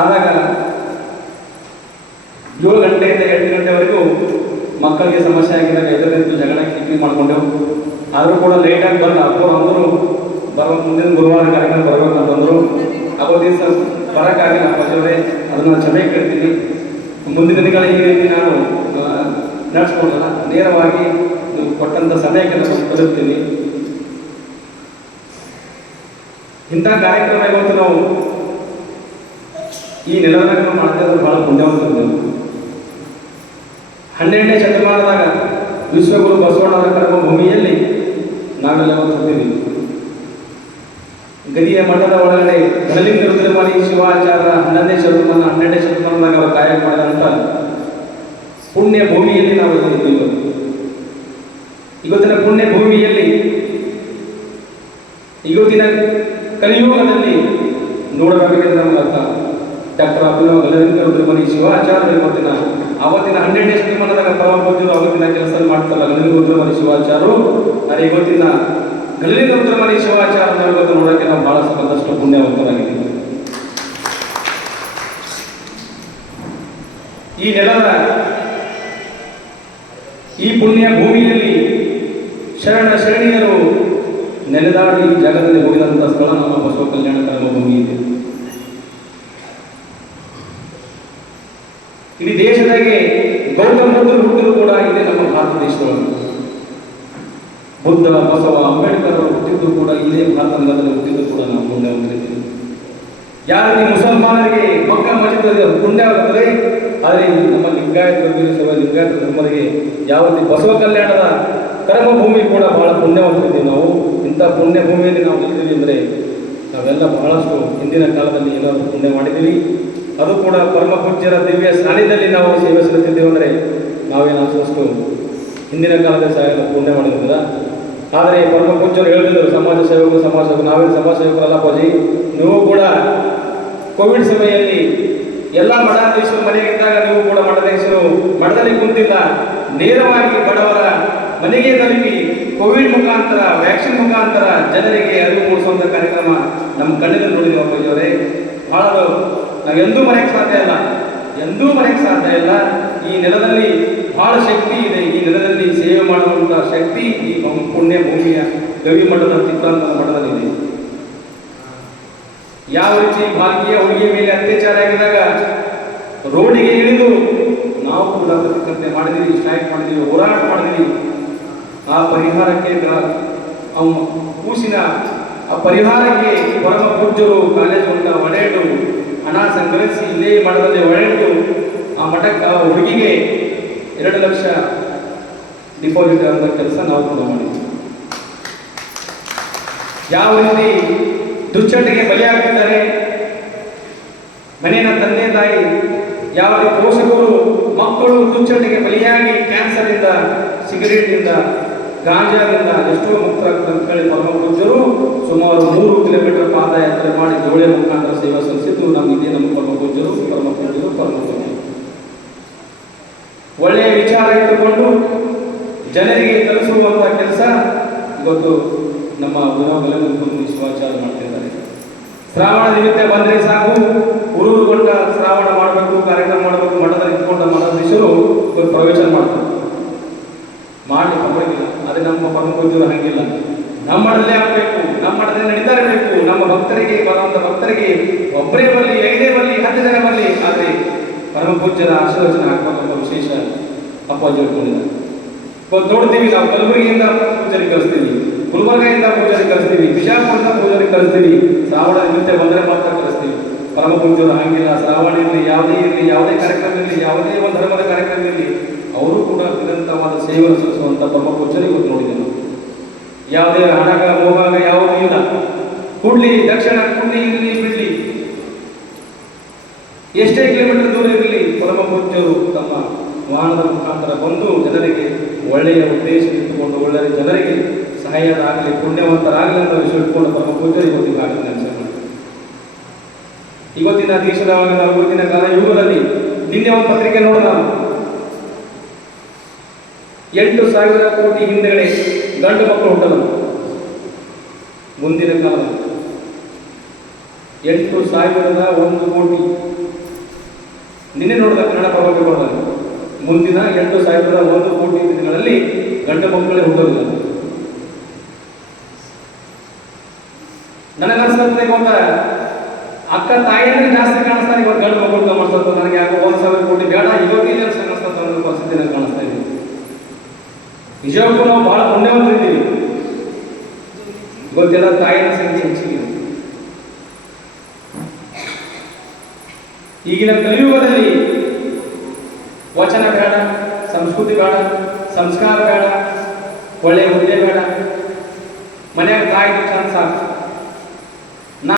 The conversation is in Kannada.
ಆದಾಗ ಏಳು ಗಂಟೆಯಿಂದ ಎಂಟು ಗಂಟೆವರೆಗೂ ಮಕ್ಕಳಿಗೆ ಸಮಸ್ಯೆ ಆಗಿದ್ದಾಗ ಎದುರು ಜಗಳ ಕಿರಿಕಿರಿ ಮಾಡಿಕೊಂಡೆವು ಆದರೂ ಕೂಡ ಲೇಟಾಗಿ ಬಂದ ಅಪ್ಪರು ಅಂದರು ಬರೋ ಮುಂದಿನ ಗುರುವಾರ ಕಾರ್ಯಕ್ರಮ ಬರಬೇಕಂತಂದರು ಅವತ್ತು ದಿವಸ ಬರೋಕ್ಕಾಗಿಲ್ಲ ಅಪ್ಪಾಜಿಯವರೇ ಅದನ್ನು ಕ್ಷಮೆ ಕೇಳ್ತೀನಿ. ಮುಂದಿನ ದಿನಗಳ ಈ ರೀತಿ ನಾನು ನಡೆಸ್ಕೊಡಲ್ಲ ನೇರವಾಗಿ ಕೊಟ್ಟಂಥ ಸಮಯಕ್ಕೆ ನಾನು ಬದುಕ್ತೀನಿ. ಇಂಥ ಕಾರ್ಯಕ್ರಮ ಇವತ್ತು ನಾವು ಈ ನೆಲವನ್ನು ಮಾಡ್ತಾ ಬಹಳ ಪುಣ್ಯವಂತದ್ದು ನಾವು. ಹನ್ನೆರಡನೇ ಶತಮಾನದಾಗ ವಿಶ್ವಗುರು ಬಸವಣ್ಣನ ಕರ್ಮ ಭೂಮಿಯಲ್ಲಿ ನಾವೆಲ್ಲ ಹೊತ್ತಿದ್ದೀವಿ ಗದಿಯ ಮಠದ ಒಳಗಡೆ ಗಣಲಿಂಗ ರುದ್ರಮಣಿ ಶಿವಾಚಾರ್ಯ ಹನ್ನೊಂದನೇ ಶತಮಾನ, ಹನ್ನೆರಡನೇ ಶತಮಾನದಾಗ ಅವರು ಕಾಯಕ ಮಾಡಿದಂಥ ಪುಣ್ಯ ಭೂಮಿಯಲ್ಲಿ ನಾವು ಇದ್ದೀವಿ ಇವತ್ತು. ಇವತ್ತಿನ ಪುಣ್ಯ ಭೂಮಿಯಲ್ಲಿ ಇವತ್ತಿನ ಕಲಿಯುಗದಲ್ಲಿ ನೋಡಬೇಕಾದ್ರೆ ನಮ್ಗೆ ಅರ್ಥ ಡಾಕ್ಟರ್ ಅಬ್ದುಲ್ ಗಲರಿಂಗ ರುದ್ರಮಣಿ ಶಿವಾಚಾರ್ಯ ಇವತ್ತಿನ ಅವತ್ತಿನ ಹನ್ನೆರಡನೇ ಡೇಸ್ ಪರಮ ಪೂಜ್ಯರು ಅವತ್ತಿನ ಕೆಲಸ ಮಾಡ್ತಾರಲ್ಲ ಗಲರಿಂಗ ರುದ್ರಮಣಿ ಶಿವಾಚಾರು ನನಗೆ ಇವತ್ತಿನ ಗಲರಿಂಗ ಮನೆ ಶಿವಾಚಾರ ಅಂತ ಇವತ್ತು ನೋಡೋಕೆ ನಾವು ಬಹಳ ಸಾಕಷ್ಟು ಪುಣ್ಯವಂತರಾಗಿದ್ದೀವಿ. ಈ ನೆಲದ ಈ ಪುಣ್ಯ ಭೂಮಿಯಲ್ಲಿ ಶರಣ ಶರಣಿಯರು ನೆಲೆದಾಡಿ ಜಗದಲ್ಲಿ ಹೋಗಿದಂಥ ಸ್ಥಳ ನಮ್ಮ ಬಸವ ಕಲ್ಯಾಣ ಕರ್ಮ ಭೂಮಿ ಇದೆ. ಇಡೀ ದೇಶದಾಗೆ ಗೌತಮ ಬುದ್ಧರು ಹುಟ್ಟಿದ್ರು ಕೂಡ ಇದೆ ನಮ್ಮ ಭಾರತ ದೇಶದೊಳಗೆ ಬುದ್ಧ, ಬಸವ, ಅಂಬೇಡ್ಕರ್ ಅವರು ಹುಟ್ಟಿದ್ದು ಕೂಡ ಇದೇ ಭಾರತ ನೆಲದಲ್ಲಿ ಹುಟ್ಟಿದ್ದು ಕೂಡ ನಾವು ಮುಂದೆ ಹೊಂದಿದ್ದೀವಿ ಯಾರು ಮುಸಲ್ಮಾನರಿಗೆ ಮುಸಲ್ಮಾನರಿಗೆ ಮಕ್ಕ ಪುಣ್ಯ ಆಗುತ್ತದೆ ಆದರೆ ನಮ್ಮ ಲಿಂಗಾಯತ ಸಭೆ ಲಿಂಗಾಯತ ಧರ್ಮರಿಗೆ ಯಾವತ್ತಿ ಬಸವ ಕಲ್ಯಾಣದ ಕರ್ಮಭೂಮಿ ಕೂಡ ಬಹಳ ಪುಣ್ಯವಂತಿದ್ದೀವಿ ನಾವು ಇಂಥ ಪುಣ್ಯ ಭೂಮಿಯಲ್ಲಿ ನಾವು ಇದ್ದೀವಿ ಅಂದರೆ ನಾವೆಲ್ಲ ಬಹಳಷ್ಟು ಹಿಂದಿನ ಕಾಲದಲ್ಲಿ ಏನಾದರೂ ಪುಣ್ಯ ಮಾಡಿದ್ದೀವಿ. ಅದು ಕೂಡ ಪರಮ ಪೂಜ್ಯರ ದಿವ್ಯ ಸ್ಥಾನದಲ್ಲಿ ನಾವು ಸೇವೆ ಸಲ್ಲಿಸಿದ್ದೇವೆ ಅಂದರೆ ನಾವೇನು ಅಷ್ಟು ಹಿಂದಿನ ಕಾಲದಲ್ಲಿ ಸಹ ಪೂಜೆ ಪುಣ್ಯ ಮಾಡಿದ್ದಿಲ್ಲ ಆದರೆ ಪರಮ ಪೂಜ್ಯರು ಹೇಳಿದ್ರು ಸಮಾಜ ಸೇವಕರು ಸಮಾಜ ಸೇವಕರು, ನಾವೇನು ಸಮಾಜ ಸೇವಕರಲ್ಲ ಪೂಜಿ ನೀವು ಕೂಡ ಕೋವಿಡ್ ಸಮಯದಲ್ಲಿ ಎಲ್ಲ ಮಠಾಧೀಶರು ಮನೆಗಿದ್ದಾಗ ನೀವು ಕೂಡ ಮಠಾಧೀಶರು, ಮಠದಲ್ಲಿ ಕುಂತಿಲ್ಲ. ನೇರವಾಗಿ ಬಡವರ ಮನೆಗೆ ತಲುಪಿ ಕೋವಿಡ್ ಮುಖಾಂತರ, ವ್ಯಾಕ್ಸಿನ್ ಮುಖಾಂತರ ಜನರಿಗೆ ಅರಿವು ಮೂಡಿಸುವಂಥ ಕಾರ್ಯಕ್ರಮ ನಮ್ಮ ಕಣ್ಣಿನಲ್ಲಿ ನೋಡಿದ್ದೀವಿ ಬಹಳ ನಾವೆಂದೂ ಮರೆಯಕ್ಕೆ ಸಾಧ್ಯ ಇಲ್ಲ. ಎಂದೂ ಮರೆಯಕ್ಕೆ ಸಾಧ್ಯ ಇಲ್ಲ. ಈ ನೆಲದಲ್ಲಿ ಬಹಳ ಶಕ್ತಿ ಇದೆ. ಈ ನೆಲದಲ್ಲಿ ಸೇವೆ ಮಾಡುವಂತಹ ಶಕ್ತಿ ಈ ಪುಣ್ಯ ಭೂಮಿಯ ಗವಿ ಮಠದ ಚಿತ್ರಾಂತ ಮಠದಲ್ಲಿದೆ ಯಾವ ರೀತಿ ಭಾರತೀಯ ಹುಡುಗಿಯ ಮೇಲೆ ಅತ್ಯಾಚಾರ ಆಗಿದಾಗ ರೋಡಿಗೆ ಇಳಿದು ನಾವು ಕೂಡ ಪ್ರತಿಕ್ರಿಯೆ ಮಾಡಿದೀವಿ ಸ್ಟ್ರೈಕ್ ಮಾಡಿದೀವಿ, ಹೋರಾಟ ಮಾಡಿದೀವಿ. ಆ ಪರಿಹಾರಕ್ಕೆ ಕೂಸಿನ ಆ ಪರಿಹಾರಕ್ಕೆ ಪರಮ ಪೂಜ್ಯರು ಕಾಲೇಜ್ ಮುಂದ ಒಡೆಯಲು ಹಣ ಸಂಗ್ರಹಿಸಿ ಇಲ್ಲೇ ಮಠದಲ್ಲಿ ಒಡೆಯಲು ಆ ಮಠಕ್ಕೆ ಆ ಹುಡುಗಿಗೆ ಎರಡು ಲಕ್ಷ ಡಿಪಾಸಿಟ್ ಅಂತ ಕೆಲಸ ನಾವು ಕೂಡ ಮಾಡಿದ್ವಿ. ಯಾವ ರೀತಿ ದುಶ್ಚಟಕ್ಕೆ ಬಲಿಯಾಗಿದ್ದಾರೆ, ಮನೆಯ ತಂದೆ ತಾಯಿ, ಯಾವ ರೀತಿ ಪೋಷಕರು, ಮಕ್ಕಳು ದುಶ್ಚಟಕ್ಕೆ ಬಲಿಯಾಗಿ ಕ್ಯಾನ್ಸರ್ ಇಂದ ಸಿಗರೇಟ್ ಇಂದ ಗಾಂಜಾದಿಂದ ಎಷ್ಟೋ ಮುಕ್ತರಾಗ್ತದೆ ಅಂತ ಹೇಳಿ ಪರಮ ಪೂಜ್ಯರು ಸುಮಾರು ಮೂರು ಕಿಲೋಮೀಟರ್ ಪಾದಯಾತ್ರೆ ಮಾಡಿ ಜೋಳೆ ಮುಖಾಂತರ ಸೇವೆ ಸಲ್ಲಿಸಿದ್ದು ನಮಗಿದೆ ನಮ್ಮ ಪರಮ ಪೂಜ್ಯರು ಪರಮ ಪೂಜ್ಯರು ಪರಮ ಪೂಜ್ಯರು ಒಳ್ಳೆಯ ವಿಚಾರ ಇಟ್ಟುಕೊಂಡು ಜನರಿಗೆ ತಲುಪುವಂತಹ ಕೆಲಸ ಇವತ್ತು ನಮ್ಮ ಗುಣಗಳನ್ನು ಶಿವಾಚಾರ ಮಾಡ್ತಿದ್ದಾರೆ. ಶ್ರಾವಣ ನಿಮಿತ್ತ ಬಂದರೆ ಸಾಕು ಊರೂರುಗೊಂಡ ಶ್ರಾವಣ ಮಾಡಬೇಕು ಕಾರ್ಯಕ್ರಮ ಮಾಡಬೇಕು ಮಠದಲ್ಲಿ ಇಟ್ಕೊಂಡ ಮಠಾಧೀಶರು ಇವರು ಪ್ರವೇಶ ಮಾಡ್ತಾರೆ ಮಾಡಿ ಪರವಾಗಿಲ್ಲ ಆದರೆ ನಮ್ಮ ಪರಮ ಪೂಜ್ಯರು ಹಂಗಿಲ್ಲ ಆಗಬೇಕು ನಮ್ಮ ಮಠದಲ್ಲಿ ನಡೀತಾ ಇರಬೇಕು ನಮ್ಮ ಭಕ್ತರಿಗೆ ಬರುವಂತ ಭಕ್ತರಿಗೆ, ಒಬ್ಬರೇ ಬರಲಿ ಐದೇ ಬರಲಿ, ಹತ್ತು ಜನ ಬರಲಿ, ಆದರೆ ಪರಮ ಪೂಜ್ಯರ ಆಶೀರ್ವಚನ ಹಾಕುವಂತ ವಿಶೇಷ ಅಪ್ಪಾಜಿ ನೋಡ್ತೀವಿ, ನಾವು ಕಲಬುರಗಿಯಿಂದ ಪೂಜಾರಿ ಕಳಿಸ್ತೀವಿ ಗುಲ್ಬರ್ಗಿಂದ ಪೂಜಾರಿ ಕಲಿಸ್ತೀವಿ ಬಿಜಾಪುರದಿಂದ ಪೂಜಾರಿ ಕಳಿಸ್ತೀವಿ, ಶ್ರಾವಣ ನಿಮಿತ್ತ ಬಂದರೆ ಮಾತ್ರ ಕಳಿಸ್ತೀವಿ. ಪರಮ ಪೂಜ್ಯರು ಹಂಗಿಲ್ಲ, ಶ್ರಾವಣ ಇರಲಿ, ಯಾವುದೇ ಇರಲಿ, ಯಾವುದೇ ಕಾರ್ಯಕ್ರಮ ಇರಲಿ, ಯಾವುದೇ ಒಂದು ಧರ್ಮದ ಕಾರ್ಯಕ್ರಮ ಇರಲಿ, ಅವರು ಕೂಡ ನಿರಂತರವಾದ ಸೇವೆ ಸಲ್ಲಿಸುವಂಥ ಪರಮ ಪೂಜ್ಯರು ಇವತ್ತು ನೋಡಿದ್ದೇವೆ ನಾವು ಯಾವುದೇ ಹಣಗಳ ಹೋಗಾಗ ಯಾವುದೂ ಇಲ್ಲ. ಕುಡ್ಲಿ, ದಕ್ಷಿಣ ಕುಡ್ಲಿ ಇರಲಿ ಬಿಡ್ಲಿ. ಎಷ್ಟೇ ಕಿಲೋಮೀಟರ್ ದೂರ ಇರಲಿ ಪರಮ ತಮ್ಮ ವಾಹನದ ಮುಖಾಂತರ ಬಂದು ಜನರಿಗೆ ಒಳ್ಳೆಯ ಉದ್ದೇಶ ಇಟ್ಟುಕೊಂಡು, ಒಳ್ಳೆಯ ಜನರಿಗೆ ಸಹಾಯರಾಗಲಿ, ಪುಣ್ಯವಂತರಾಗಲಿ ಅಂತ ವಿಷಯ ಇಟ್ಕೊಂಡು ಪರಮ ಪೂಜ್ಯರು ಇವತ್ತಿನ ಮಾಡ್ತಾರೆ ಇವತ್ತಿನ ದೇಶದ ಇವತ್ತಿನ ಕಾಲ ಯುಗದಲ್ಲಿ ನಿನ್ನೆ ಒಂದು ಪತ್ರಿಕೆ ನೋಡೋಣ. ಎಂಟು ಸಾವಿರ ಕೋಟಿ ಹಿಂದೆಗಡೆ ಗಂಡು ಮಕ್ಕಳು ಹುಟ್ಟಲ್ಲ ಮುಂದಿನ ಕಾಲ. ಎಂಟು ಸಾವಿರದ ಒಂದು ಕೋಟಿ. ನಿನ್ನೆ ನೋಡಿದ ಕನ್ನಡ ಪ್ರಭಾವ ಮುಂದಿನ ಎಂಟು ಸಾವಿರದ ಒಂದು ಕೋಟಿ ದಿನಗಳಲ್ಲಿ ಗಂಡು ಮಕ್ಕಳೇ ನನಗೆ ನನಗನ್ಸ್ತದೆ ಇವಾಗ, ಅಕ್ಕ ತಾಯಿಯಲ್ಲಿ ಜಾಸ್ತಿ ಕಾಣಿಸ್ತಾರೆ, ಇವಾಗ ಗಂಡು ಮಕ್ಕಳು ಕಾಣಿಸ್ತದೆ ನನಗೆ ಯಾಕೋ ಒಂದು ಸಾವಿರ ಕೋಟಿ ಬೇಡ, ಇವಾಗ ಇದೆ ಕಾಣಿಸ್ತದೆ ಅನ್ನೋ ಪರಿಸ್ಥಿತಿ ನನಗೆ ಕಾಣಿಸ್ತಾ ಇದೆ. ನಿಜವಾಗ್ಲೂ ನಾವು ಬಹಳ ಪುಣ್ಯವಂತರಿದ್ದೀವಿ ಇವತ್ತೆಲ್ಲ ತಾಯಿನ ಸಂಖ್ಯೆ ಹೆಚ್ಚಿಗೆ ಈಗಿನ ಕಲಿಯುಗದಲ್ಲಿ ವಚನ ಬೇಡ, ಸಂಸ್ಕೃತಿ ಬೇಡ, ಸಂಸ್ಕಾರ ಬೇಡ, ಒಳ್ಳೆಯ ಹುದ್ದೆ ಬೇಡ, ಮನೆಯಾಗ ತಾಯಿ ಚಂದ ಸಾಕು